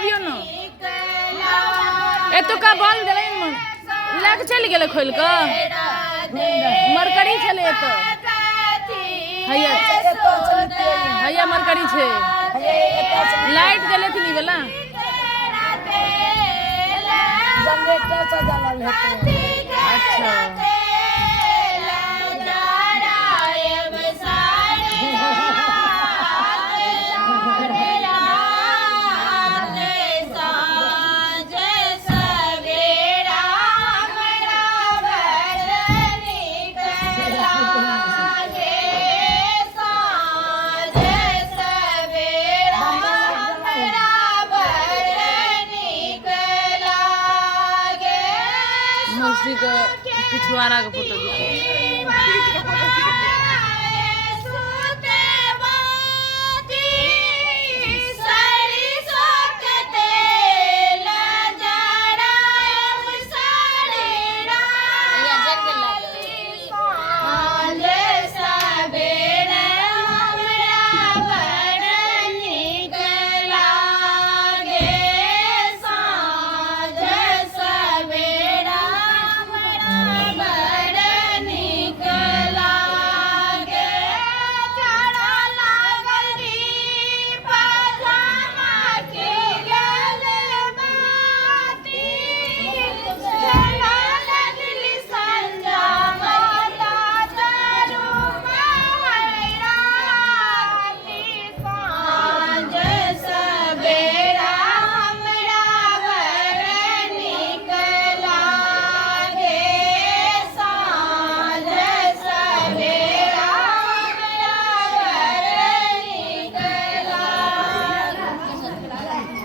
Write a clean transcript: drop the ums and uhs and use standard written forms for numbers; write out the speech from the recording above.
अभियो न ए तो का बंद देले मन लेके चल गेले खोल के मरकरी छले ए तो हैया मरकरी छे लाइट देले थी वाला जनरेटर से जलल हेते अच्छा मौसी का पिछवाड़ा का फोटो दिखा